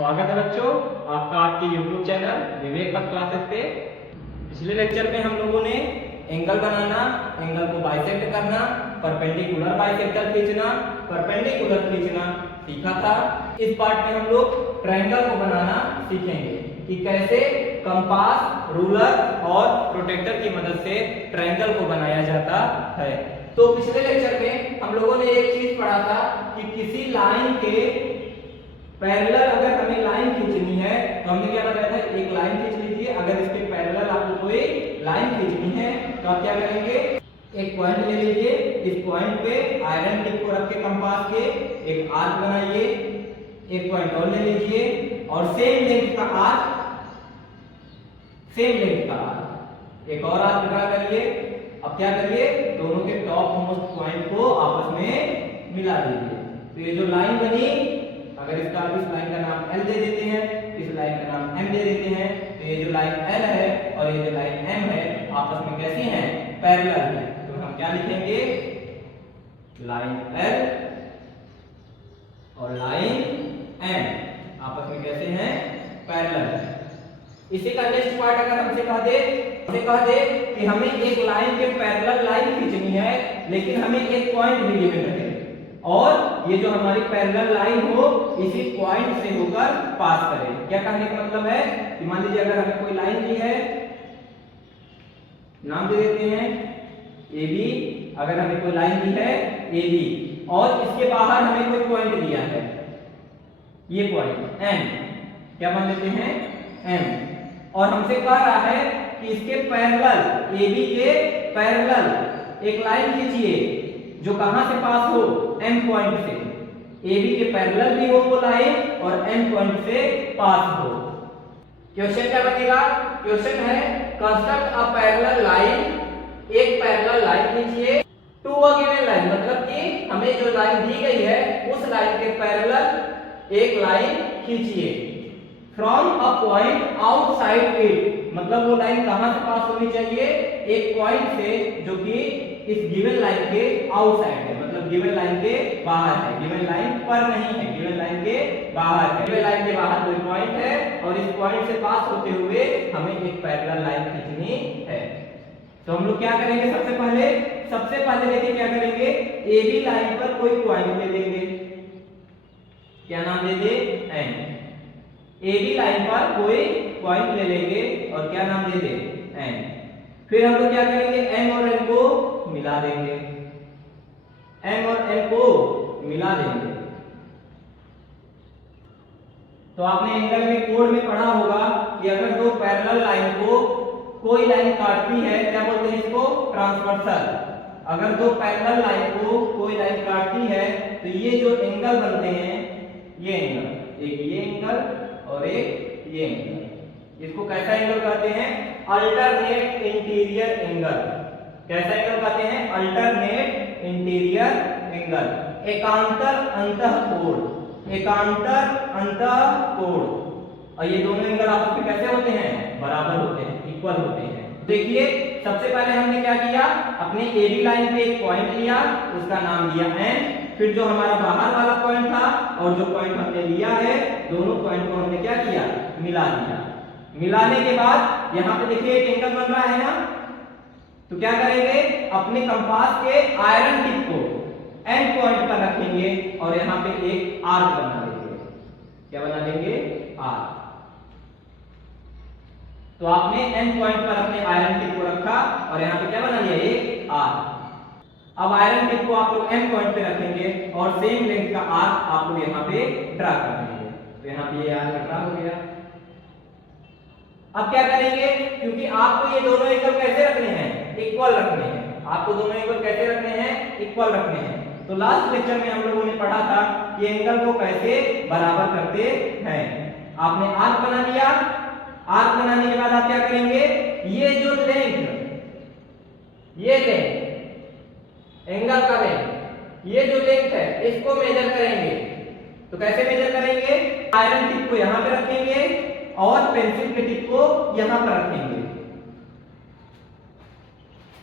स्वागत है बच्चों आपका आपके YouTube चैनल विवेक पथ क्लासेस पे। पिछले लेक्चर में हम लोगों ने एंगल बनाना, एंगल को बाइसेक्ट करना, परपेंडिकुलर बाइसेक्टर खींचना, परपेंडिकुलर खींचना सीखा था। इस पार्ट में हम लोग ट्रायंगल को बनाना सीखेंगे कि कैसे कंपास, रूलर और प्रोटेक्टर की मदद से ट्रायंगल को बनाया जाता है। तो पिछले लेक्चर में हम लोगों ने एक चीज पढ़ा था कि किसी लाइन के पैरेलल अगर हमें लाइन खींचनी है तो हमने क्या बताया था, एक लाइन खींच लीजिए। अगर इसके पैरेलल आपको कोई लाइन खींचनी है तो आप क्या करेंगे, एक पॉइंट ले लीजिए। इस पॉइंट पे आयरन टिप को रख के कंपास के एक आर्क बनाइए। एक पॉइंट और ले लीजिए और सेम लेंथ का आर्क, एक और आर्क ड्रा करिए। अब क्या करिए, दोनों के टॉप मोस्ट पॉइंट को आपस में मिला दीजिए। तो ये जो लाइन बनी, अगर इसका इस लाइन का नाम L दे देते हैं, इस लाइन का नाम M दे देते हैं, तो ये जो लाइन L है और ये जो लाइन M है आपस में कैसी हैं, पैरेलल है। तो हम क्या लिखेंगे, लाइन L और लाइन M आपस में कैसे हैं, पैरेलल है। इसी का नेक्स्ट पार्ट अगर हमसे कह दे कि हमें एक लाइन के पैरेलल लाइन खींचनी है लेकिन हमें एक पॉइंट भी गिवन रहे और ये जो हमारी पैरेलल लाइन हो इसी पॉइंट से होकर पास करे। क्या कहने का मतलब है कि मान लीजिए अगर हमें कोई लाइन दी है, नाम दे देते हैं AB। अगर हमें कोई लाइन दी है AB और इसके बाहर हमें कोई पॉइंट दिया है, ये पॉइंट M, क्या मान लेते हैं M, और हमसे कह रहा है कि इसके पैरेलल, AB के पैरेलल एक लाइन खींचिए जो कहां से पास हो, M पॉइंट से। AB के पैरेलल भी हो वो लाइन और M पॉइंट से पास हो। क्वेश्चन क्या बनेगा, क्वेश्चन है कंस्ट्रक्ट अ पैरेलल लाइन, एक पैरेलल लाइन खींचिए टू अ गिवन लाइन, मतलब कि हमें जो लाइन दी गई है उस लाइन के पैरेलल एक लाइन खींचिए from a point outside it, मतलब वो लाइन कहां से पास होनी चाहिए, एक पॉइंट से जो कि इस गिवन लाइन के आउटसाइड है, मतलब गिवन लाइन के बाहर है, गिवन लाइन पर नहीं है, गिवन लाइन के बाहर है। गिवन लाइन के बाहर कोई पॉइंट है और इस पॉइंट से पास होते हुए हमें एक पैरेलल लाइन खींचनी है। तो हम लोग क्या करेंगे, सबसे पहले देखिए क्या करेंगे, AB लाइन पर कोई पॉइंट ले लेंगे, क्या नाम दे दे, N। AB लाइन पर कोई पॉइंट ले लेंगे और क्या नाम दे दे, N। फिर हम लोग क्या करेंगे, M और N को मिला देंगे, M और N को मिला देंगे। तो आपने एंगल में कोड में पढ़ा होगा कि अगर दो पैरेलल लाइन को कोई लाइन काटती है, क्या बोलते हैं इसको, ट्रांसवर्सल। अगर दो पैरेलल लाइन को कोई लाइन काटती है तो ये जो एंगल बनते हैं, ये एंगल, एक ये एंगल और एक ये एंगल, इसको कैसा एंगल कहते हैं, अल्टरनेट इंटीरियर एंगल। कैसा एंगल कहते हैं, अल्टरनेट इंटीरियर एंगल। एकांतर अंतःकोण, एकांतर अंतःकोण। और ये दोनों एंगल आपस में कैसे होते हैं, बराबर होते हैं, इक्वल होते हैं। देखिए सबसे पहले हमने क्या किया, अपने AB लाइन पे एक पॉइंट लिया, उसका नाम दिया N। फिर जो हमारा बाहर वाला पॉइंट था और जो पॉइंट हमने लिया है, दोनों पॉइंट को हमने क्या किया, मिला दिया। मिलाने के बाद यहाँ पे देखिए एक एंगल बन रहा है ना, तो क्या करेंगे, अपने कंपास के आयरन टिप को N पॉइंट पर रखेंगे और यहाँ पे एक आर्क बना देंगे। क्या बना देंगे, आर्क। तो आपने N पॉइंट पर अपने आयरन टिप को रखा और यहाँ पे क्या बना लिया, एक आर्क। अब आयरन टिप को आप लोग M पॉइंट पे रखेंगे और सेम लेंथ का आर्क आप लोग यहाँ पे ड्रा कर देंगे। तो यहाँ पे ये आर्क ड्रा हो गया। अब क्या करेंगे, क्योंकि आपको ये दोनों एंगल कैसे रखने हैं, इक्वल रखने हैं। आपको दोनों एंगल कैसे रखने हैं, इक्वल रखने हैं। तो लास्ट लेक्चर में हम लोगों ने पढ़ा था कि एंगल को कैसे बराबर करते हैं। आपने आर्क बना लिया, आर्क बनाने के बाद आप क्या करेंगे, ये जो लेंथ, ये लेंथ एंगल का लेंथ, ये जो लेंथ है इसको मेजर करेंगे। तो कैसे मेजर करेंगे, आयरन टिप को यहां पे रखेंगे और पेंसिल के टिप को यहां पर रखेंगे।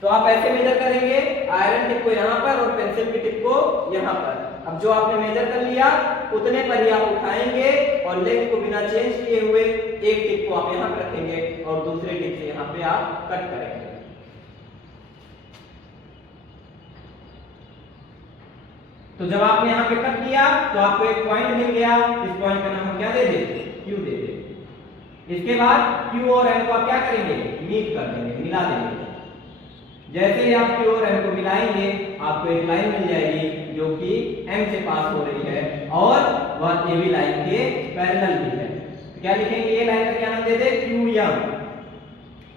तो आप ऐसे मेजर करेंगे, आयरन टिप को यहां पर और पेंसिल की टिप को यहां पर। अब जो आपने मेजर कर लिया उतने पर ही आप उठाएंगे और लेंथ को बिना चेंज किए हुए एक टिप को आप यहाँ पे रखेंगे और दूसरे टिप से यहाँ पे आप कट करेंगे। तो जब आपने यहाँ पे कट किया तो आपको एक पॉइंट मिल गया, इस पॉइंट का नाम हम क्या दे दें, Q दे दें। इसके बाद Q और M को आप क्या करेंगे, मीट कर देंगे, मिला देंगे। जैसे ही आप Q और M को मिलाएंगे आपको एक लाइन मिल जाएगी जो कि M से पास हो रही है और वह AB लाइन के पैरेलल भी है। तो क्या लिखेंगे, ये लाइन का क्या नाम दे दे,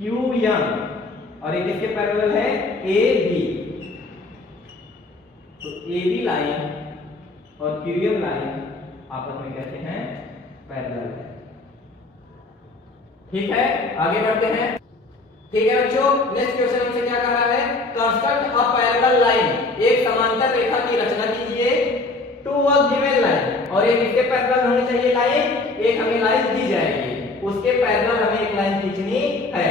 QM, और एक इसके पैरेलल है AB। तो AB लाइन और QM लाइन आपस में कहते हैं पैरेलल है। ठीक है, आगे बढ़ते हैं। ठीक है बच्चों, नेक्स्ट क्वेश्चन हमसे क्या कह रहा है, कंस्ट्रक्ट अ पैरेलल लाइन, एक समांतर रेखा की रचना कीजिए टू अ गिवन लाइन, और एक इसके पैरेलल होनी चाहिए लाइन, एक हमें लाइन दी जाएगी, उसके पैरेलल हमें एक लाइन खींचनी है।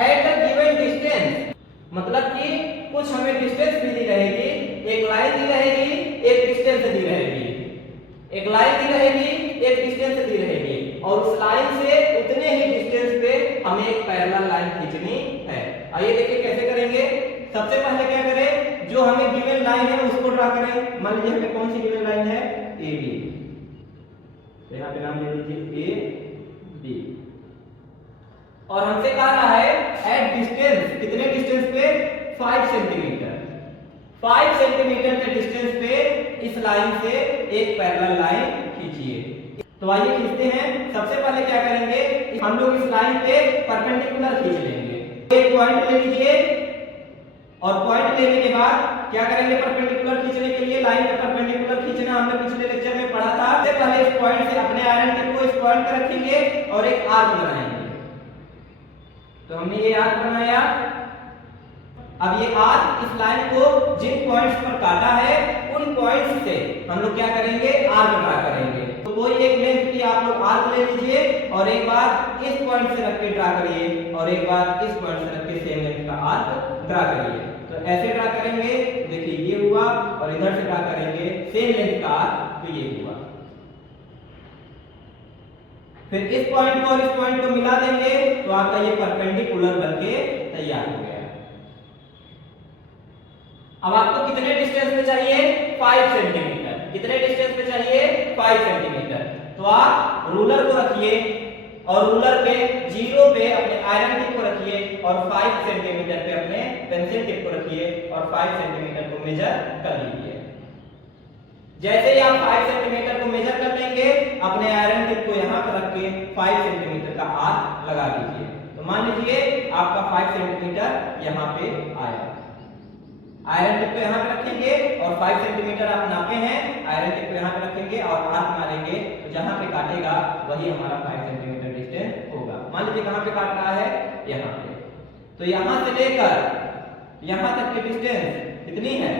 एट द गिवन डिस्टेंस, मतलब कि कुछ हमें डिस्टेंस भी दी रहेगी, एक लाइन दी रहेगी, एक डिस्टेंस दी रहेगी, एक लाइन दी रहेगी, एक डिस्टेंस दी रहेगी, और उस लाइन से उतने ही डिस्टेंस पे हमें एक पैरेलल लाइन खींचनी है। आइए देखिए कैसे करेंगे। सबसे पहले क्या करें, जो हमें गिवन लाइन है उसको ड्रा करें। मान लीजिए हमें कौन सी गिवन लाइन है, AB, तो यहाँ पे नाम दे दीजिए AB, और हमसे कह रहा है एट डिस्टेंस, कितने डिस्टेंस पे, 5 सेंटीमीटर, 5 सेंटीमीटर के डिस्टेंस पे इस लाइन से एक पैरेलल लाइन खींचिए। तो आइए खींचते हैं। सबसे पहले क्या करेंगे, हम लोग इस लाइन पे परपेंडिकुलर खींच लेंगे। एक पॉइंट ले लीजिए और पॉइंट लेने के बाद क्या करेंगे, परपेंडिकुलर खींचने के लिए लाइन पे परपेंडिकुलर खींचना हमने पिछले लेक्चर में पढ़ा था। सबसे पहले इस पॉइंट से अपने आयरन टिप को इस पॉइंट पर रखेंगे और एक आर्क बनाएंगे। तो हमने ये आर्क बनाया। अब ये आर्क इस लाइन को जिन पॉइंट्स पर काटा है उन पॉइंट्स से हम लोग क्या करेंगे, आर्क ड्रा करेंगे। तो कोई एक लेंथ की आप लोग आर्क ले लीजिए और एक बार इस पॉइंट से रख के ड्रा करिए और एक बार इस पॉइंट से रख के सेम लेंथ का आर्क ड्रा करिए। तो ऐसे ड्रा करेंगे, देखिए ये हुआ, और इधर से ड्रा करेंगे सेम लेंथ का आर्क, तो ये हुआ। फिर इस पॉइंट को और इस पॉइंट को मिला देंगे तो आपका ये परपेंडिकुलर बनके तैयार हो गया। अब आपको कितने डिस्टेंस पे चाहिए, 5 सेंटीमीटर। कितने डिस्टेंस पे चाहिए, 5 सेंटीमीटर। तो आप रूलर को रखिए और रूलर पे 0 पे अपने आयरन टिप को रखिए और 5 सेंटीमीटर पे अपने पेंसिल टिप को रखिए और 5 सेंटीमीटर को मेजर कर लीजिए। जैसे ही आप 5 सेंटीमीटर को मेजर कर लेंगे, अपने आयरन टिप को यहाँ पर रख के 5 सेंटीमीटर का आर्क लगा दीजिए। तो मान लीजिए आपका 5 सेंटीमीटर यहाँ पे आया। आयरन टिप को यहाँ पे रखेंगे और 5 सेंटीमीटर आप नापे हैं, आयरन टिप को यहाँ पे रखेंगे और आर्क मारेंगे, तो जहाँ पे काटेगा वही हमारा 5 सेंटीमीटर डिस्टेंस होगा। मान लीजिए कहाँ पे काट रहा है, यहाँ पे। तो यहाँ से लेकर यहाँ तक की डिस्टेंस कितनी है,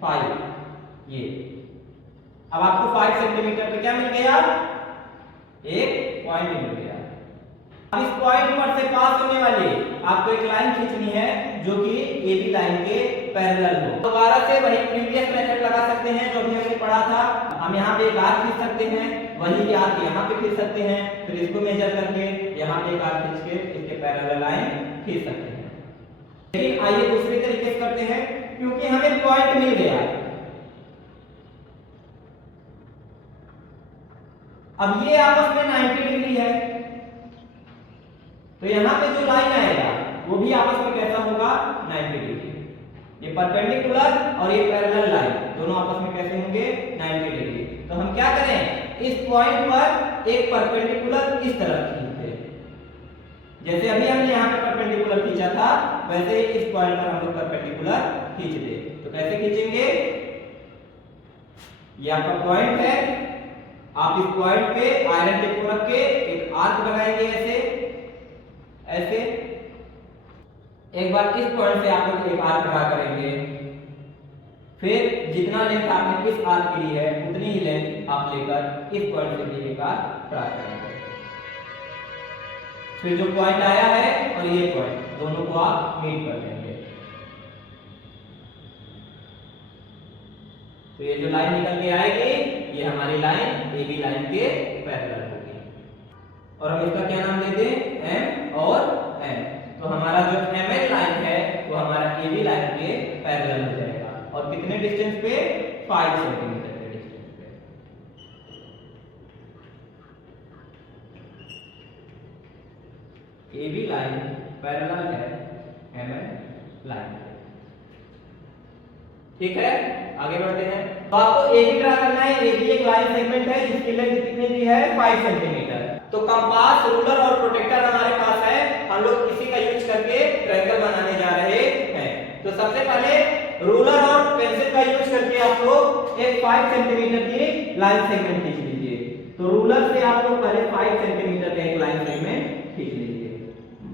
5। ये अब आपको 5 सेंटीमीटर पे क्या मिल गया, एक पॉइंट मिल गया। अब इस पॉइंट पर से पास होने वाली आपको एक लाइन खींचनी है जो कि AB लाइन के पैरेलल हो। दोबारा से वही प्रीवियस मेथड लगा सकते हैं जो भी हमने पढ़ा था। हम यहाँ पे एक आर्क खींच सकते हैं, वही आर्क यहाँ पे खींच सकते हैं, फिर इसको मेजर करके यहाँ पे एक आर्क खींच के इसके पैरेलल लाइन खींच सकते हैं। लेकिन आइए दूसरे तरीके से करते हैं, क्योंकि हमें पॉइंट मिल गया। अब ये आपस में 90 डिग्री है, तो यहाँ पे जो लाइन आएगा वो भी आपस में कैसा होगा, 90 डिग्री। ये परपेंडिकुलर और ये पैरेलल लाइन दोनों आपस में कैसे होंगे, 90 डिग्री। तो हम क्या करें, इस पॉइंट पर एक परपेंडिकुलर इस तरफ खींचते हैं। जैसे अभी हमने यहाँ पे परपेंडिकुलर खींचा था, वैसे इस पॉइंट पर हम लोग परपेंडिकुलर खींच दे। तो कैसे खींचेंगे, ये आपका पॉइंट है, आप इस पॉइंट पे आयरन टिप को रख के एक आर्क बनाएंगे ऐसे। एक बार इस पॉइंट से आप लोग एक आर्क ड्रा करेंगे, फिर जितना लेंथ आपने इस आर्क के लिए है उतनी ही लेंथ आप लेकर इस पॉइंट से भी एक आर्क ड्रा करेंगे। फिर जो पॉइंट आया है और ये पॉइंट दोनों को आप मीट कर देंगे। तो ये जो लाइन निकल के आएगी ये हमारी लाइन ए बी लाइन के पैरेलल होगी और हम इसका क्या नाम देते हैं एम और एन। तो हमारा जो एम एन लाइन है वो हमारा ए बी लाइन के पैरेलल हो जाएगा और कितने डिस्टेंस पे 5 सेंटीमीटर के डिस्टेंस पे। ए बी लाइन पैरेलल है एम एन लाइन। ठीक है, आगे बढ़ते हैं। तो आपको ए बी ड्रा करना है। ए बी एक लाइन सेगमेंट है जिसकी लेंथ कितनी दी है 5 सेंटीमीटर। तो कंपास, रूलर और प्रोटेक्टर हमारे पास है, हम लोग इसी का यूज करके ट्रायंगल बनाने जा रहे हैं। तो सबसे पहले रूलर और पेंसिल का यूज करके आप लोग एक 5 सेंटीमीटर की लाइन सेगमेंट खींच लीजिए। तो रूलर से आप लोग पहले 5 सेंटीमीटर का एक लाइन सेगमेंट खींच लीजिए।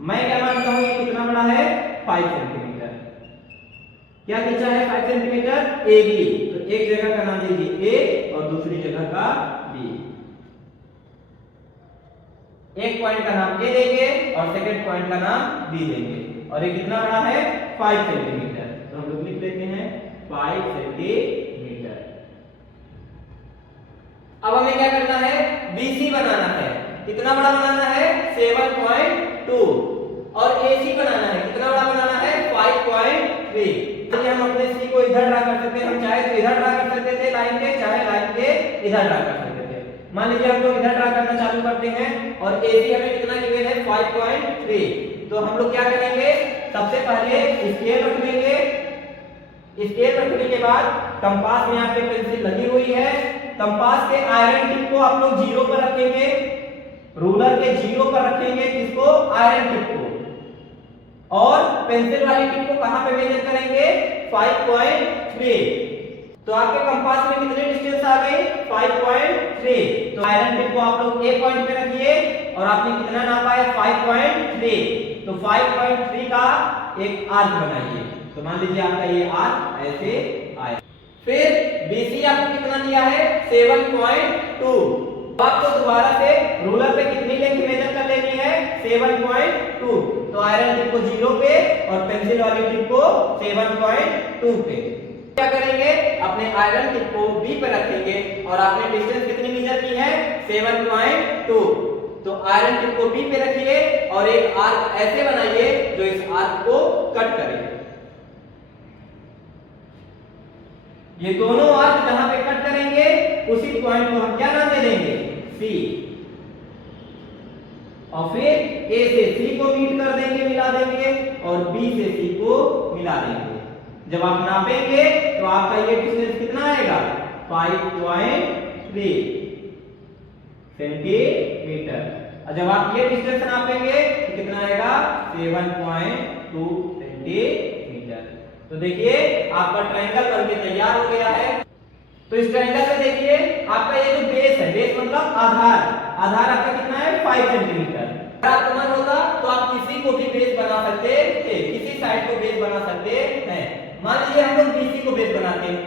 मैं क्या मानता हूं ये कितना बड़ा है 5 सेंटीमीटर। क्या खींचा है 5 सेंटीमीटर ए बी। तो एक जगह का नाम दीजिए ए और दूसरी जगह का बी। एक पॉइंट का नाम ए देंगे और सेकंड पॉइंट का नाम बी देंगे और ये कितना बड़ा है 5 सेंटीमीटर। तो हम लोग लिख देते हैं 5 सेंटीमीटर। अब हमें क्या करना है बीसी बनाना है। कितना बड़ा बनाना है 7.2 और एसी बनाना है। कितना बड़ा बनाना है 5.3। चलिए हम अपने सी को इधर ड्रा कर सकते हैं। हम चाहे तो इधर ड्रा कर सकते थे लाइन के, चाहे लाइन के इधर ड्रा कर सकते थे। मान लीजिए हम लोग इधर ड्रा करना चालू करते हैं और एसी हमें कितना गिवन है 5.3। तो हम लोग क्या करेंगे सबसे पहले स्केल रख लेंगे। स्केल रखने के बाद कंपास में यहाँ पे पेंसिल लगी हुई है। कंपास के आयरन टिप को आप लोग 0 पर रखेंगे, रूलर के 0 पर रखेंगे। किसको आयरन टिप को। और पेंसिल वाली टिप को कहां पे मेजर करेंगे 5.3। तो आपके कंपास में कितने डिस्टेंस आ गई 5.3। तो आयरन टिप को आप लोग ए पॉइंट पे रखिए और आपने कितना नापा है 5.3। तो 5.3 का एक आर्क बनाइए। तो मान लीजिए आपका ये आर्क ऐसे आया। फिर बीसी आपको कितना दिया है 7.2। आपको दोबारा से रूलर पे कितनी लेंथ मेजर कर लेनी है 7.2। तो आयरन टिप को 0 पे और पेंसिल वाली टिप को 7.2 पे। क्या करेंगे अपने आयरन टिप को बी पे रखेंगे और आपने डिस्टेंस कितनी मेजर की है 7.2। तो आयरन टिप को बी पे रखिए और एक आर्क ऐसे बनाइए जो इस आर्क को कट करे। ये दोनों आर्क जहां पे कट करेंगे उसी पॉइंट को हम क्या नाम दे देंगे सी। और फिर ए से सी को मीट कर देंगे, मिला देंगे और बी से सी को मिला देंगे। जब आप नापेंगे तो आपका ये डिस्टेंस कितना आएगा 5.3 सेंटीमीटर। और जब आप ये डिस्टेंस नापेंगे तो कितना आएगा 7.2 सेंटीमीटर। तो देखिए आपका ट्रायंगल बनके तैयार हो गया है। तो इस ट्रायंगल में देखिए आपका ये जो बेस है, बेस मतलब आधार, आधार आपका कितना है 5 सेंटीमीटर। अगर आपको मन होता तो आप किसी को भी बेस बना सकते थे, किसी साइड को बेस बना सकते हैं। मान लीजिए हम लोग बीसी को बेस बनाते हैं।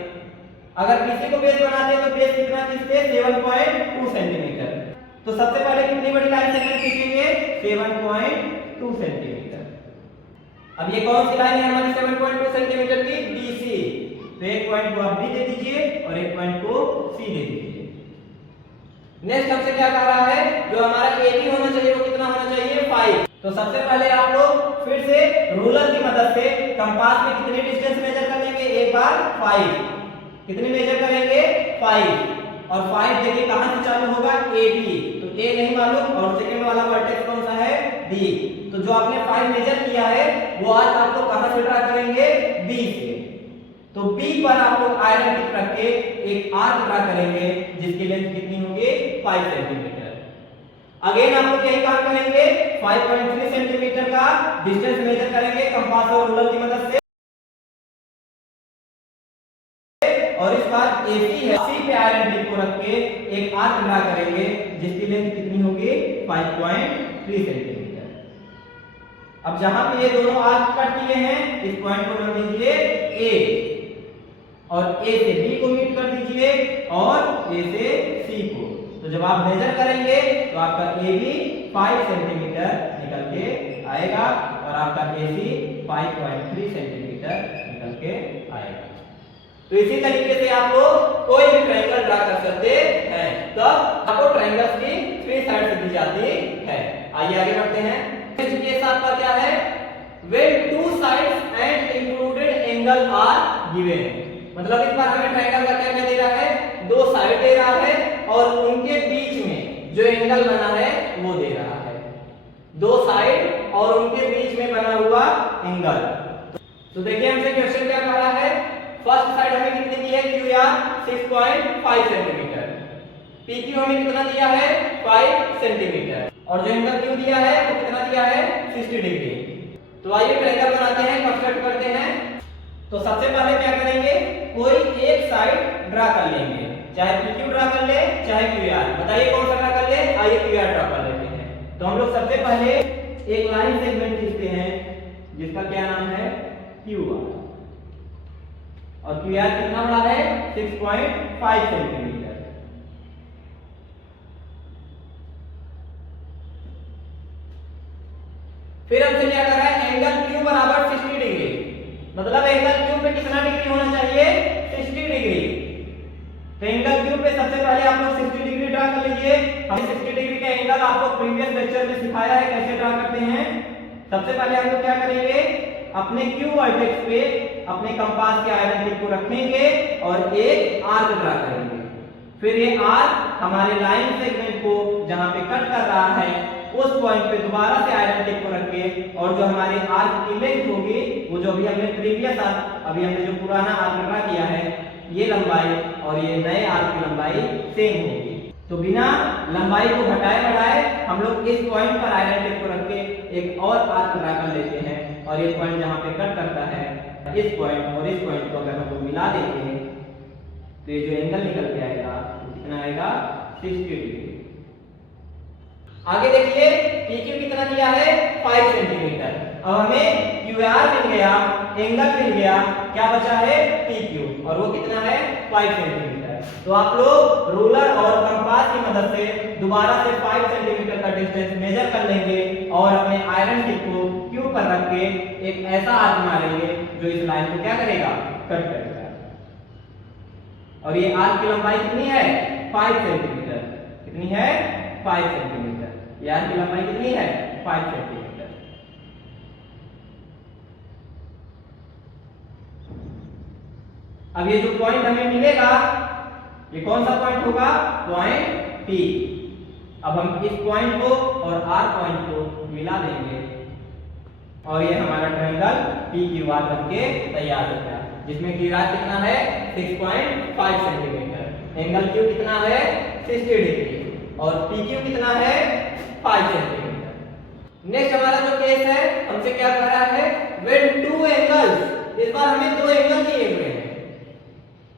अगर बीसी को बेस बनाते हैं तो बेस कितना खींचते 7.2 सेंटीमीटर। तो सबसे पहले कितनी बड़ी लाइन सेगमेंट खींचेंगे 7.2 सेंटीमीटर। अब ये कौन सी लाइन है हमारी 7.2 सेंटीमीटर की बीसी। तो एक पॉइंट को आप बी दे दीजिए और एक पॉइंट को सी दे दीजिए। नेक्स्ट हमसे क्या कह रहा है जो हमारा एबी होना चाहिए वो कितना होना चाहिए 5। तो सबसे पहले आप लोग फिर से रूलर की मदद से कंपास में कितनी डिस्टेंस मेजर कर लेंगे एक बार 5। कितनी मेजर करेंगे 5 और 5 देखिए कहां से चालू होगा ए बी। तो ए नहीं मालूम और सेकंड वाला वर्टेक्स कौन सा है बी। तो जो आपने 5 मेजर किया है वो आज आप लोग कहां से ड्रा करेंगे बी से। तो बी पर आप लोग आयरन टिप रख के एक आर्क ड्रा करेंगे जिसकी लेंथ कितनी होगी 5 सेंटीमीटर। अगेन आप लोग यही काम करेंगे 5.3 सेंटीमीटर का डिस्टेंस मेजर करेंगे कंपास और रूलर की मदद से। और इस बार एसी है, सी पे आयरन टिप को रख के एक आर्क ड्रा करेंगे जिसकी लेंथ कितनी होगी 5.3 सेंटीमीटर। अब जहां पे ये दोनों आर्क कट किए हैं इस पॉइंट को नाम दीजिए ए और ए से बी को मीट कर दीजिए और ए से सी को। तो जब आप मेजर करेंगे तो आपका ए बी 5 सेंटीमीटर निकल के आएगा और आपका ए सी 5.3 सेंटीमीटर निकल के आएगा। तो इसी तरीके से आप लोग कोई भी ट्रायंगल ड्रा कर सकते हैं। तब आपको ट्रायंगल्स की 3 साइड्स दी जाती है। आइए आगे बढ़ते हैं। के साथ का क्या है, when 2 sides and included angle are given, मतलब इस बार हमें ट्रायंगल का क्या दे रहा है, 2 साइड दे रहा है और उनके बीच में जो एंगल बना है वो दे रहा है। 2 साइड और उनके बीच में बना हुआ एंगल। तो देखिए हमसे क्वेश्चन क्या कह रहा है, फर्स्ट साइड हमें कितनी दी है, QR 6.5 सेंटीमीटर, PQ हमें कितना दिया है 5 सेंटीमीटर, और जो एंगल Q दिया है वो कितना दिया है 60 डिग्री। तो आइए ट्रायंगल बनाते हैं, कंस्ट्रक्ट करते हैं। तो सबसे पहले क्या करेंगे, कोई एक साइड ड्रा कर लेंगे, चाहे PQ ड्रा कर ले चाहे QR। बताइए कौन सा ड्रा कर ले, आइए QR ड्रा कर लेते हैं। तो हम लोग सबसे पहले एक लाइन सेगमेंट खींचते हैं जिसका क्या नाम है QR, और QR कितना बड़ा है 6.5 सेंटीमीटर। फिर हमसे क्या कर रहा है, एंगल Q बराबर 60 डिग्री, मतलब एंगल Q पे कितना डिग्री होना चाहिए 60 डिग्री। तो एंगल Q पे सबसे पहले आप लोग 60 डिग्री ड्रा कर लीजिए। हमने 60 डिग्री का एंगल आपको प्रीवियस लेक्चर में सिखाया है कैसे ड्रा करते हैं। सबसे पहले हम लोग क्या करेंगे, अपने Q वर्टेक्स पे अपने कंपास के आयरन टिप को रखेंगे और एक आर्क ड्रा करेंगे। फिर ये आर्क हमारे लाइन सेगमेंट को जहां पे कट कर रहा है उस पॉइंट पे दोबारा से आयरन टिप को रख के, और जो हमारी आर्क की लेंथ होगी वो जो अभी हमने प्रीवियस आर्क, अभी हमने जो पुराना आर्क ड्रा किया है, ये लंबाई और ये नए आर्क की लंबाई सेम होगी। तो बिना लंबाई को घटाए बढ़ाए हम लोग इस पॉइंट पर आयरन टिप को रख के एक और आर्क ड्रा कर लेते हैं, और ये पॉइंट जहां पे कट करता है इस पॉइंट और इस पॉइंट को अगर हम लोग मिला देते हैं तो ये जो एंगल निकल के आएगा वो कितना आएगा 60 डिग्री। आगे देखिए PQ कितना दिया है 5 सेंटीमीटर। अब हमें QR मिल गया, एंगल मिल गया, क्या बचा है PQ, और वो कितना है 5 सेंटीमीटर। तो आप लोग रूलर और कंपास की मदद से दोबारा से 5 सेंटीमीटर का डिस्टेंस मेजर कर लेंगे और अपने आयरन टिप को Q पर रख के एक ऐसा आर्क मारेंगे जो इस लाइन को क्या करेगा, कट करेगा। और ये आर्क की लंबाई कितनी है 5 सेंटीमीटर, कितनी है 5 सेंटीमीटर। ये आर्क की लंबाई कितनी है 5 सेंटीमीटर। अब ये जो पॉइंट हमें मिलेगा ये कौन सा पॉइंट होगा, पॉइंट P। अब हम इस पॉइंट को और R पॉइंट को मिला देंगे और ये हमारा ट्रायंगल PQR बनके तैयार हो गया, जिसमें QR कितना है 6.5 सेंटीमीटर, एंगल Q कितना है 60 डिग्री और PQ कितना है 5 सेंटीमीटर। नेक्स्ट हमारा जो केस है हमसे क्या कर रहा है, when 2 एंगल्स, इस बार हमें 2 एंगल दिए हुए हैं।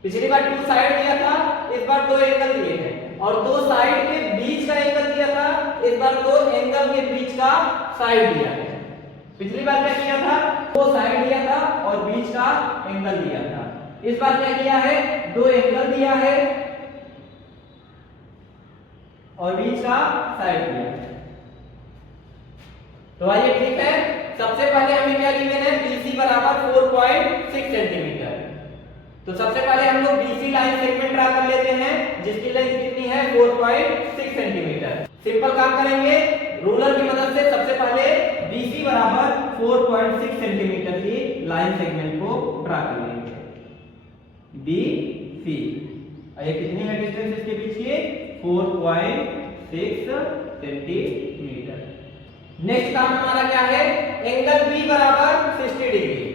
पिछली बार 2 साइड दिया था, इस बार 2 एंगल दिए हैं, और 2 साइड के बीच का एंगल दिया था, इस बार 2 एंगल के बीच का साइड दिया है। पिछली बार क्या किया था, 2 साइड दिया था और बीच का एंगल दिया था। इस बार क्या किया है, 2 एंगल दिया है और बीच का साइड दिया है। तो आइए ठीक है, सबसे पहले हमें क्या गिवन है, BC बराबर 4.6 सेंटीमीटर। तो सबसे पहले हम लोग BC लाइन सेगमेंट ड्रा कर लेते हैं जिसकी लेंथ कितनी है 4.6 सेंटीमीटर। सिंपल काम करेंगे, रूलर की मदद से सबसे पहले BC बराबर 4.6 सेंटीमीटर की लाइन सेगमेंट को ड्रा कर लेंगे। BC, ये कितनी है डिस्टेंस इसके बीच की, 4.6 सेंटीमीटर। नेक्स्ट काम हमारा क्या है, एंगल B बराबर 60 डिग्री।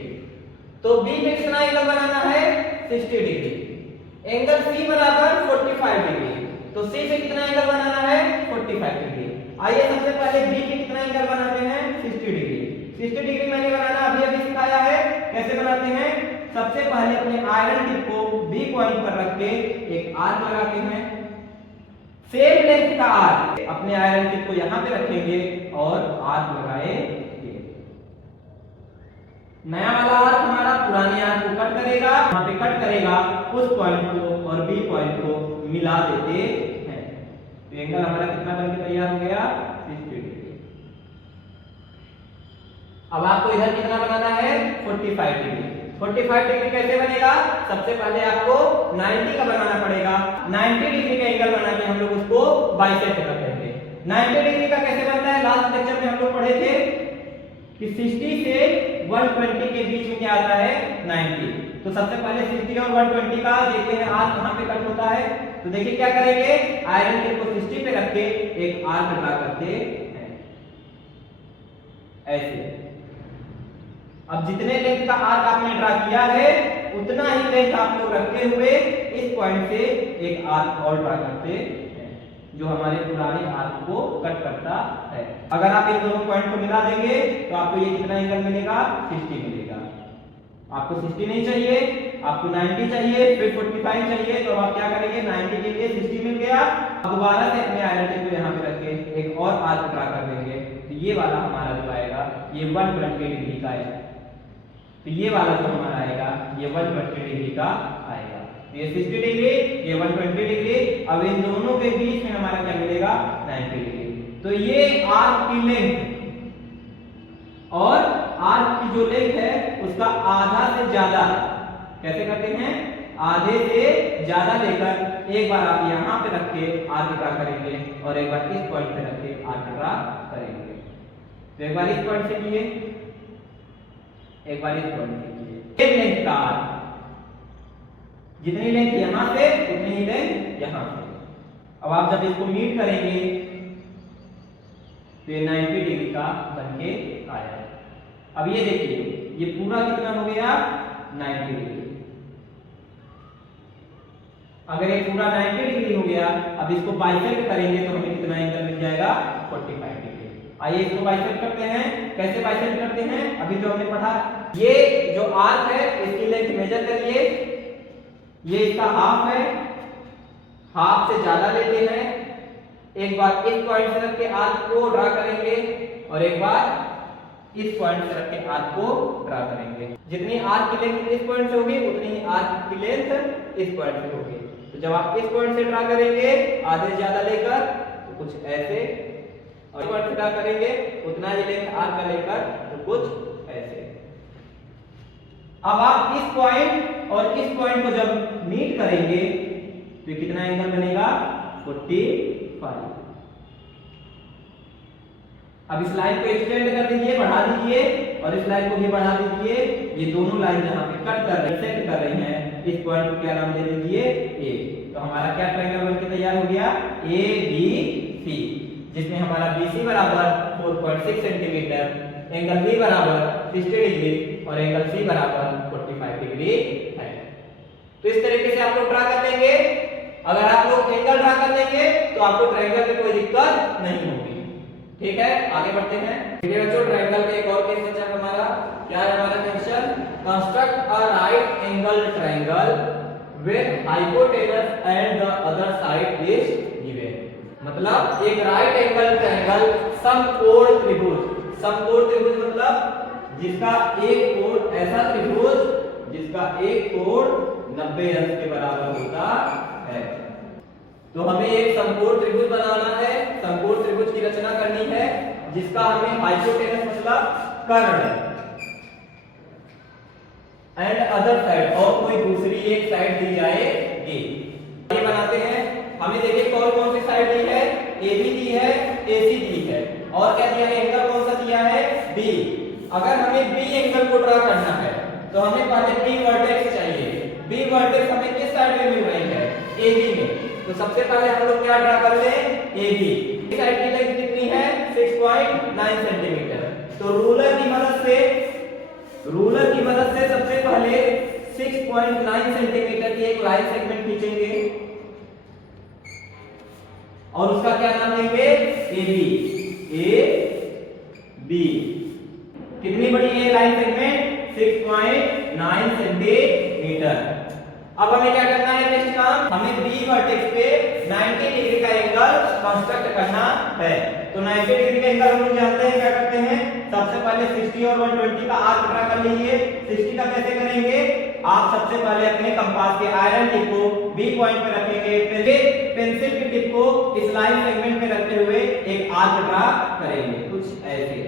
तो B पे कितना एंगल बनाना है 60 डिग्री। एंगल C बराबर 45 डिग्री, तो C पे कितना एंगल बनाना है 45 डिग्री। आइए सबसे पहले B पे कितना एंगल बनाते हैं 60 डिग्री। 60 डिग्री मैंने बनाना अभी सिखाया है, कैसे बनाते हैं। सबसे पहले अपने आयरन टिप को B पॉइंट पर रख के एक आर्क लगाते हैं, सेम लेंथ का आर्क अपने आयरन टिप को यहां पे रखेंगे और आर्क लगाएंगे। नया वाला आर्क हमारा पुराने आर्क को कट करेगा, यहां पे कट करेगा, उस पॉइंट को और B पॉइंट को मिला देते हैं। तो एंगल हमारा कितना बनके तैयार हो गया 60 डिग्री। अब आपको इधर कितना बनाना है 45 डिग्री। 45 डिग्री कैसे बनेगा? सबसे पहले आपको 90 का बनाना पड़ेगा। 90 डिग्री का एंगल बना के हम लोग उसको बाइसेक्ट कर देंगे। 90 डिग्री का कैसे बनता है? लास्ट लेक्चर में हम लोग पढ़े थे कि 60 से 120 के बीच में क्या आता है? 90। तो सबसे पहले 60 और 120 का देखते हैं आर्क कहां पे कट होता है। तो देखिए क्या करेंगे, आयरन टिप को 60 पे रख के एक आर्क ड्रा करते हैं ऐसे। अब जितने लेंथ का आर्क आपने ड्रा किया है उतना ही लेंथ आप लोग रखते हुए इस पॉइंट से एक आर्क और ड्रा करते हैं जो हमारे पुराने आर्क को कट करता है। अगर आप इन दोनों पॉइंट को मिला देंगे तो आपको ये कितना एंगल मिलेगा? 60 मिलेगा। आपको 60 नहीं चाहिए, आपको 90 चाहिए, फिर 45 चाहिए, तो आप क्या करेंगे? 90 के लिए 60 मिल गया, दोबारा से अपने आयरन टिप को यहाँ पे रख के एक और आर्क ड्रा कर देंगे। तो ये वाला हमारा जो आएगा ये 120 डिग्री का है। तो ये वाला जो हमारा आएगा ये 120 डिग्री का आएगा। ये 60 डिग्री, ये 120 डिग्री। अब इन दोनों के बीच में हमारा क्या मिलेगा? 90 डिग्री। तो ये आर्क की लेंथ और आर्क की जो लेंथ है उसका आधा से ज्यादा कैसे करते हैं? आधे से ज्यादा लेकर एक बार आप यहां पे रख के आर्क ड्रा करेंगे और एक बार इस पॉइंट पे रख के आर्क ड्रा करेंगे। तो एक बार इस पॉइंट से किए, एक बार इस पॉइंट से किए। एक लेंथ का आर्क, जितनी लेंथ यहां से उतनी ही लेंथ यहां से। अब आप जब इसको मीट करेंगे तो ये 90 डिग्री का बनके आया। अब ये देखिए ये पूरा कितना हो गया? 90 डिग्री। अगर ये पूरा 90 डिग्री हो गया, अब इसको बाइसेक्ट करेंगे तो हमें कितना एंगल मिल जाएगा? 45 डिग्री। आइए इसको बाइसेक्ट करते हैं। कैसे बाइसेक्ट करते हैं? अभी जो हमने पढ़ा, ये जो आर्क है इसकी लेंथ मेजर करिए। ये इसका हाफ है, हाफ से ज्यादा लेते हैं। एक बार इस पॉइंट से रख के आर्क को ड्रा करेंगे और एक बार इस पॉइंट से रख के आर्क को ड्रा करेंगे। जितनी आर्क की लेंथ इस पॉइंट से होगी उतनी ही आर्क की लेंथ इस पॉइंट से होगी। तो जब आप इस पॉइंट से ड्रा करेंगे आधे से ज्यादा लेकर तो कुछ ऐसे, और इस पॉइंट से ड्रा करेंगे उतना ही लेंथ आर्क का लेकर तो कुछ ऐसे। अब आप इस पॉइंट और इस पॉइंट को जब मीट करेंगे तो कितना एंगल बनेगा? 45। अब इस लाइन को एक्सटेंड कर दीजिए, बढ़ा दीजिए, और इस लाइन को भी बढ़ा दीजिए। ये दोनों लाइन जहां पे कट कर रही है, सेट कर रही हैं, इस पॉइंट को क्या नाम दे दीजिए? ए। तो हमारा क्या ट्रायंगल बनके तैयार हो गया? ए बी सी, जिसमें हमारा BC बराबर 4.6 सेंटीमीटर, एंगल B बराबर 60 डिग्री और एंगल C बराबर 45 डिग्री है। तो इस तरीके से आप लोग ड्रा कर लेंगे। अगर आप लोग एंगल ड्रा कर लेंगे तो आपको ट्रायंगल में कोई दिक्कत नहीं होगी। ठीक है, आगे बढ़ते हैं। देखिए बच्चों, ट्रायंगल का एक और केस बचा हमारा। क्या है हमारा question? Construct a right angle triangle with hypotenuse and the other side is given. मतलब एक राइट एंगल ट्रायंगल समकोण त्रिभुज। समकोण त्रिभुज मतलब जिसका एक कोण, ऐसा त्रिभुज जिसका एक कोण 90 अंश के बराबर होता है। तो हमें एक समकोण त्रिभुज बनाना है, समकोण त्रिभुज की रचना करनी है जिसका हमें हाइपोटेनस मतलब कर्ण एंड अदर साइड और कोई दूसरी एक साइड दी जाएगी। ये बनाते हैं। हमें देखिए कौन कौन सी साइड दी है? AB दी है, AC दी है, और क्या दिया है? एंगल कौन सा दिया है? B। अगर हमें B एंगल को ड्रा करना है तो हमें पहले B वर्टेक्स चाहिए। B वर्टेक्स हमें किस साइड में मिल रही है? AB में। तो सबसे पहले हम लोग क्या ड्रा कर लें? AB। इस साइड की लेंथ कितनी है? 6.9 सेंटीमीटर। तो रूलर की मदद से सबसे पहले 6.9 सेंटीमीटर की एक लाइन सेगमेंट खींचेंगे और उसका क्या नाम देंगे? AB। AB। कितनी बड़ी है लाइन सेगमेंट? 6.9 सेंटीमीटर। अब हमें क्या करना है? नेक्स्ट काम, हमें B वर्टेक्स पे 90 डिग्री का एंगल कंस्ट्रक्ट करना है। तो 90 डिग्री का एंगल हम लोग जानते हैं, क्या करते हैं? सबसे पहले 60 और 120 का आर्क ड्रा कर लीजिए। 60 का कैसे करेंगे? आप सबसे पहले अपने कंपास के आयरन टिप को B पॉइंट पे रखेंगे, पहले पेंसिल की टिप को इस लाइन सेगमेंट पे रखते हुए एक आर्क ड्रा करेंगे कुछ ऐसे।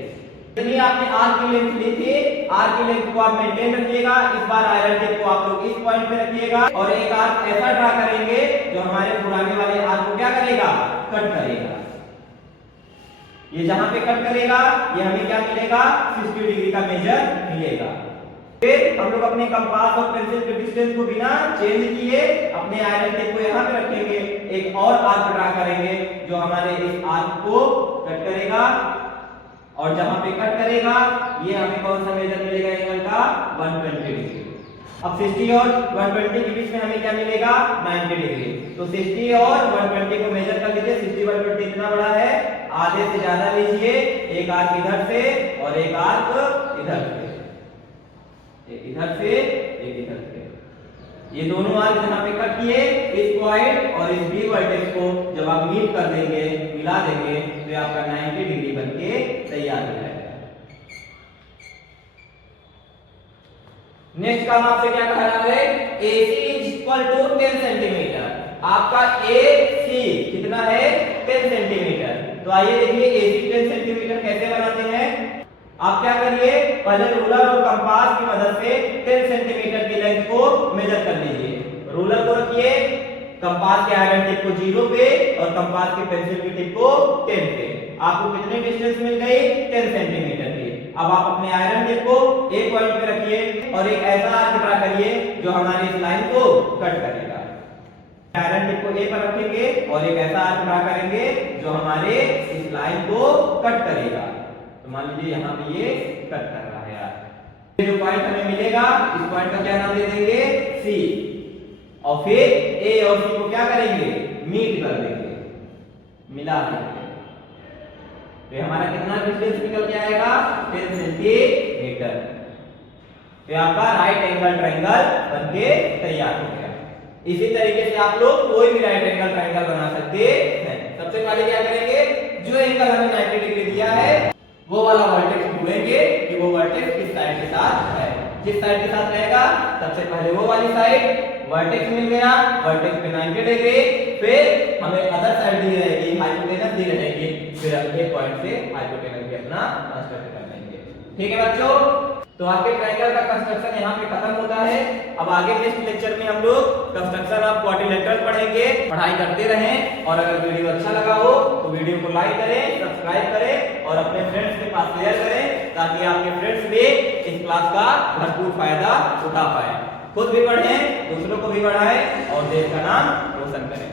चलिए आपने आर्क की लेंथ ली थी, आर्क की लेंथ को आप मेंटेन रखिएगा। इस बार आयरन टेप को आप लोग इस पॉइंट पे रखिएगा और एक आर्क ऐसा ड्रा करेंगे जो हमारे पुराने वाले आर्क को क्या करेगा, कट करेगा। ये जहां पे कट करेगा ये हमें क्या मिलेगा, 60 डिग्री का मेजर मिलेगा। फिर हम लोग अपने कंपास और पेंसिल के डिस्टेंस को बिना चेंज किए अपने आयरन टेप को यहाँ पे रखेंगे, एक और आर्क ड्रा करेंगे जो हमारे इस आर्क को कट करेगा और जहां पे कट करेगा ये हमें कौन सा मेजर मिलेगा, एंगल का 120 डिग्री। अब 60 और 120 के बीच में हमें क्या मिलेगा, 90 डिग्री। तो 60 और 120 को मेजर कर लीजिए। 60 120 इतना बड़ा है, आधे से ज्यादा लीजिए, एक आर्क इधर से और एक आर्क इधर से, एक इधर से एक इधर से। ये दोनों आर्क जहां पे कट किए इस पॉइंट और इस बी वर्टेक्स को जब आप मीट कर देंगे, मिला देंगे तो ये आपका 90 डिग्री बनके तैयार हो जाएगा। नेक्स्ट काम आपसे क्या कह रहा है, AC is equal to 10 centimetre. आपका AC कितना है, 10 सेंटीमीटर। तो आइए देखिए AC 10 सेंटीमीटर कैसे बनाते हैं। आप क्या करिए, पहले रूलर और कंपास की मदद से 10 सेंटीमीटर की लेंथ को मेजर कर लीजिए। रूलर को रखिए, कंपास के आयरन टिप को 0 पे और कंपास के पेंसिल की टिप को 10 पे। आपको कितनी डिस्टेंस मिल गई, 10 सेंटीमीटर की। अब आप अपने आयरन टिप को एक पॉइंट पे रखिए और एक ऐसा आर्क ड्रा करिए जो हमारी इस लाइन को कट करेगा। आयरन टिप को ए पर रखेंगे और एक ऐसा आर्क ड्रा करेंगे जो हमारे इस लाइन को कट करेगा। तो मान लीजिए यहाँ पे ये कट कर रहा है यार। ये जो पॉइंट हमें मिलेगा इस पॉइंट का क्या नाम दे देंगे, सी। और फिर ए और सी को क्या करेंगे, मीट कर देंगे, मिला देंगे। तो हमारा कितना डिस्टेंस निकल के आएगा, 10 सेंटीमीटर। तो आपका राइट एंगल ट्रायंगल बनके तैयार हो गया। इसी तरीके से आप लोग कोई भी राइट एंगल ट्रायंगल बना सकते हैं। सबसे पहले क्या करेंगे, जो एंगल हमें 90 डिग्री दिया है वो वाला वर्टेक्स ढूंढेंगे कि वो वर्टेक्स किस साइड के साथ है। जिस साइड के साथ रहेगा सबसे पहले वो वाली साइड, वर्टेक्स मिल गया, वर्टेक्स पे 90 डिग्री। फिर हमें अदर साइड दी रहेगी, हाइपोटेनस दी रहेगी, फिर अगले पॉइंट से हाइपोटेनस भी अपना कंस्ट्रक्ट कर लेंगे। ठीक है बच्चों, तो आपके ट्रायंगल का कंस्ट्रक्शन यहाँ पे खत्म होता है। अब आगे नेक्स्ट लेक्चर में हम लोग कंस्ट्रक्शन ऑफ क्वाड्रिलेटरल पढ़ेंगे। पढ़ाई करते रहें और अगर वीडियो अच्छा लगा हो तो वीडियो को लाइक करें, सब्सक्राइब करें और अपने फ्रेंड्स के पास शेयर करें ताकि आपके फ्रेंड्स भी इस क्लास का भरपूर फायदा उठा पाए। खुद भी पढ़ें, दूसरों को भी पढ़ाएं और देश का नाम रोशन करें।